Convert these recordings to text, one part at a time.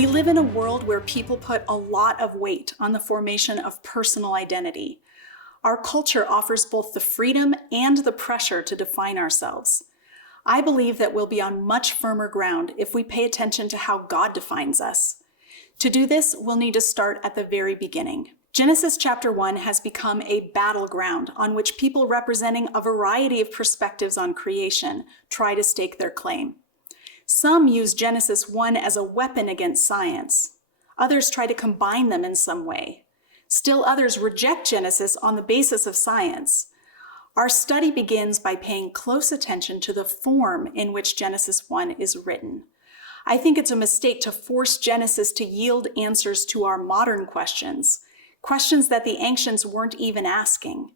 We live in a world where people put a lot of weight on the formation of personal identity. Our culture offers both the freedom and the pressure to define ourselves. I believe that we'll be on much firmer ground if we pay attention to how God defines us. To do this, we'll need to start at the very beginning. Genesis chapter 1 has become a battleground on which people representing a variety of perspectives on creation try to stake their claim. Some use Genesis 1 as a weapon against science. Others try to combine them in some way. Still others reject Genesis on the basis of science. Our study begins by paying close attention to the form in which Genesis 1 is written. I think it's a mistake to force Genesis to yield answers to our modern questions that the ancients weren't even asking.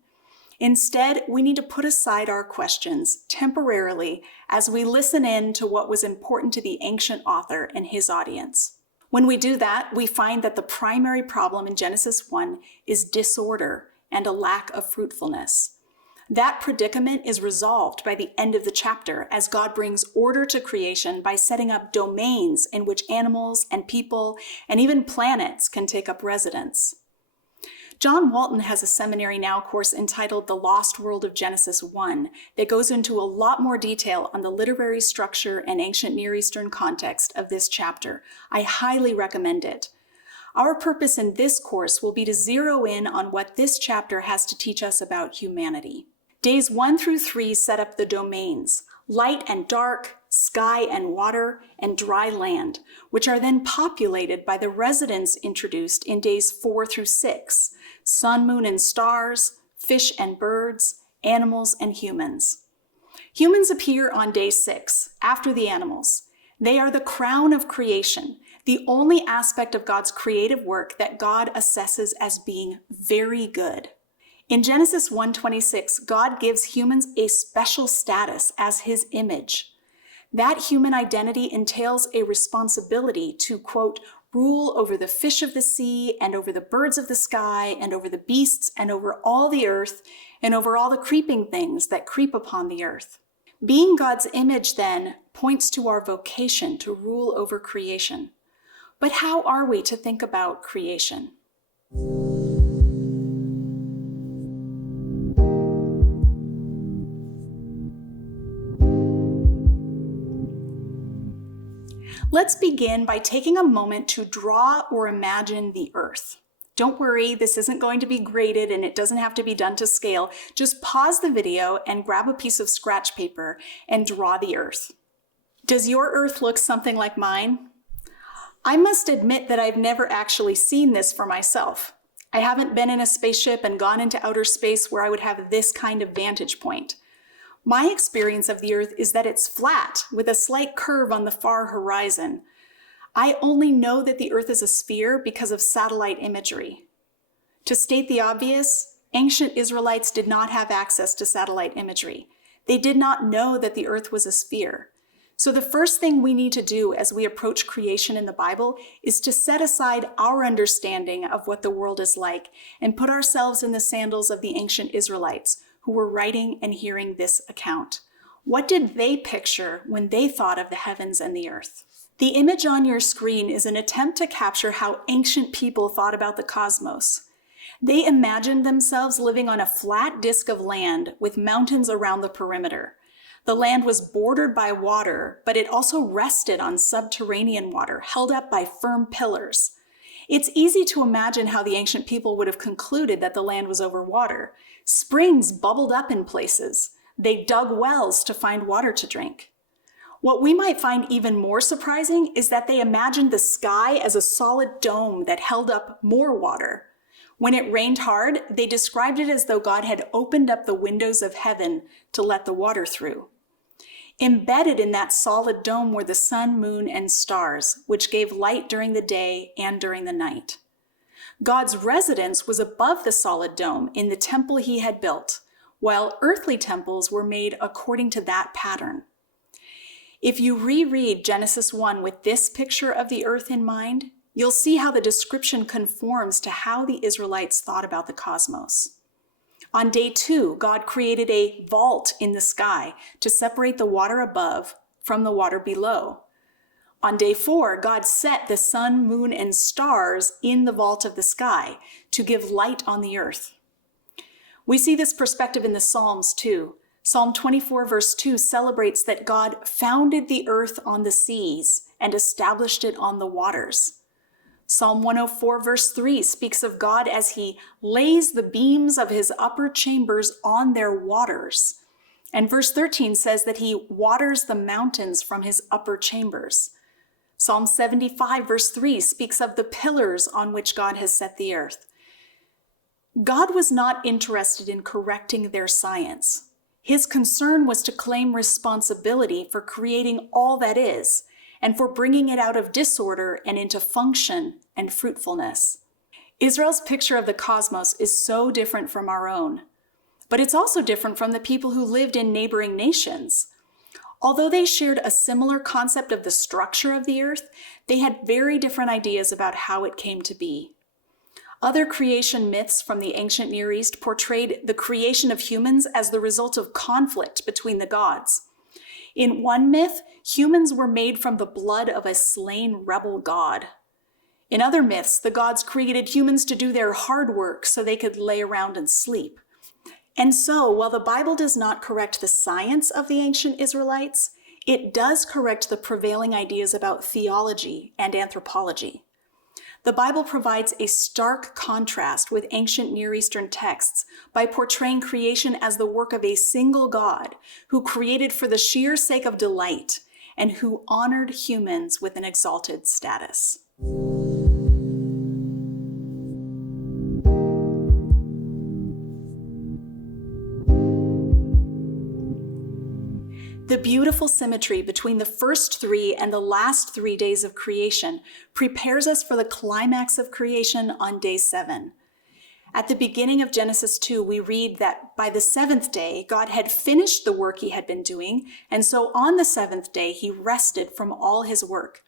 Instead, we need to put aside our questions temporarily as we listen in to what was important to the ancient author and his audience. When we do that, we find that the primary problem in Genesis 1 is disorder and a lack of fruitfulness. That predicament is resolved by the end of the chapter as God brings order to creation by setting up domains in which animals and people and even planets can take up residence. John Walton has a Seminary Now course entitled The Lost World of Genesis 1 that goes into a lot more detail on the literary structure and ancient Near Eastern context of this chapter. I highly recommend it. Our purpose in this course will be to zero in on what this chapter has to teach us about humanity. Days 1 through 3 set up the domains, light and dark, sky and water, and dry land, which are then populated by the residents introduced in days 4 through 6, sun, moon, and stars, fish and birds, animals and humans. Humans appear on day 6, after the animals. They are the crown of creation, the only aspect of God's creative work that God assesses as being very good. In Genesis 1:26, God gives humans a special status as his image. That human identity entails a responsibility to, quote, rule over the fish of the sea and over the birds of the sky and over the beasts and over all the earth and over all the creeping things that creep upon the earth. Being God's image, then, points to our vocation to rule over creation. But how are we to think about creation? Let's begin by taking a moment to draw or imagine the earth. Don't worry, this isn't going to be graded and it doesn't have to be done to scale. Just pause the video and grab a piece of scratch paper and draw the earth. Does your earth look something like mine? I must admit that I've never actually seen this for myself. I haven't been in a spaceship and gone into outer space where I would have this kind of vantage point. My experience of the earth is that it's flat with a slight curve on the far horizon. I only know that the earth is a sphere because of satellite imagery. To state the obvious, ancient Israelites did not have access to satellite imagery. They did not know that the earth was a sphere. So the first thing we need to do as we approach creation in the Bible is to set aside our understanding of what the world is like and put ourselves in the sandals of the ancient Israelites who were writing and hearing this account. What did they picture when they thought of the heavens and the earth? The image on your screen is an attempt to capture how ancient people thought about the cosmos. They imagined themselves living on a flat disk of land with mountains around the perimeter. The land was bordered by water, but it also rested on subterranean water, held up by firm pillars. It's easy to imagine how the ancient people would have concluded that the land was over water. Springs bubbled up in places. They dug wells to find water to drink. What we might find even more surprising is that they imagined the sky as a solid dome that held up more water. When it rained hard, they described it as though God had opened up the windows of heaven to let the water through. Embedded in that solid dome were the sun, moon, and stars, which gave light during the day and during the night. God's residence was above the solid dome in the temple he had built, while earthly temples were made according to that pattern. If you reread Genesis 1 with this picture of the earth in mind, you'll see how the description conforms to how the Israelites thought about the cosmos. On day 2, God created a vault in the sky to separate the water above from the water below. On day 4, God set the sun, moon, and stars in the vault of the sky to give light on the earth. We see this perspective in the Psalms too. Psalm 24 verse 2 celebrates that God founded the earth on the seas and established it on the waters. Psalm 104 verse 3 speaks of God as he lays the beams of his upper chambers on their waters. And verse 13 says that he waters the mountains from his upper chambers. Psalm 75 verse 3 speaks of the pillars on which God has set the earth. God was not interested in correcting their science. His concern was to claim responsibility for creating all that is, and for bringing it out of disorder and into function and fruitfulness. Israel's picture of the cosmos is so different from our own, but it's also different from the people who lived in neighboring nations. Although they shared a similar concept of the structure of the earth, they had very different ideas about how it came to be. Other creation myths from the ancient Near East portrayed the creation of humans as the result of conflict between the gods. In one myth, humans were made from the blood of a slain rebel god. In other myths, the gods created humans to do their hard work so they could lay around and sleep. And so, while the Bible does not correct the science of the ancient Israelites, it does correct the prevailing ideas about theology and anthropology. The Bible provides a stark contrast with ancient Near Eastern texts by portraying creation as the work of a single God who created for the sheer sake of delight and who honored humans with an exalted status. The beautiful symmetry between the first 3 and the last 3 days of creation prepares us for the climax of creation on day 7. At the beginning of Genesis 2, we read that by the 7th day, God had finished the work he had been doing, and so on the 7th day, he rested from all his work.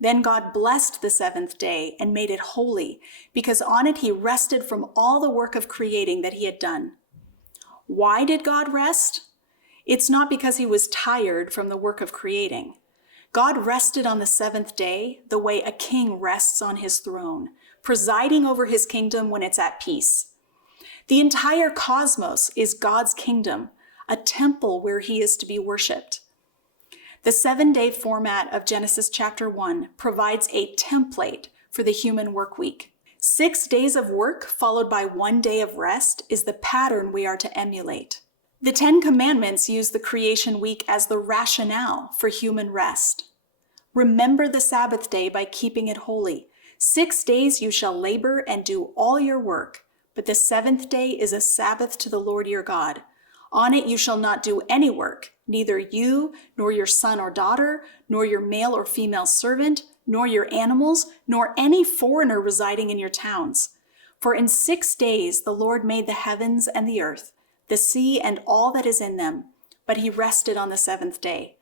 Then God blessed the 7th day and made it holy, because on it he rested from all the work of creating that he had done. Why did God rest? It's not because he was tired from the work of creating. God rested on the 7th day the way a king rests on his throne, presiding over his kingdom when it's at peace. The entire cosmos is God's kingdom, a temple where he is to be worshiped. The 7-day format of Genesis chapter 1 provides a template for the human work week. 6 days of work followed by 1 day of rest is the pattern we are to emulate. The 10 Commandments use the creation week as the rationale for human rest. Remember the Sabbath day by keeping it holy. 6 days you shall labor and do all your work, but the 7th day is a Sabbath to the Lord your God. On it you shall not do any work, neither you, nor your son or daughter, nor your male or female servant, nor your animals, nor any foreigner residing in your towns. For in 6 days the Lord made the heavens and the earth, the sea and all that is in them, but he rested on the 7th day.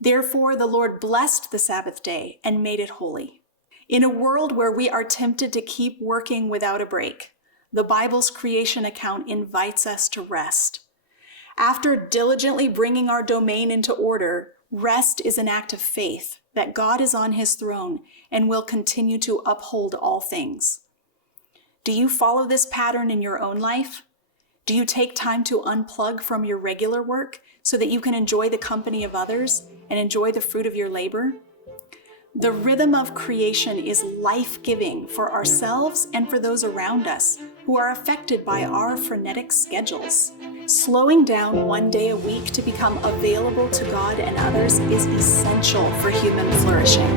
Therefore the Lord blessed the Sabbath day and made it holy. In a world where we are tempted to keep working without a break, the Bible's creation account invites us to rest. After diligently bringing our domain into order, rest is an act of faith that God is on his throne and will continue to uphold all things. Do you follow this pattern in your own life? Do you take time to unplug from your regular work so that you can enjoy the company of others and enjoy the fruit of your labor? The rhythm of creation is life-giving for ourselves and for those around us who are affected by our frenetic schedules. Slowing down 1 day a week to become available to God and others is essential for human flourishing.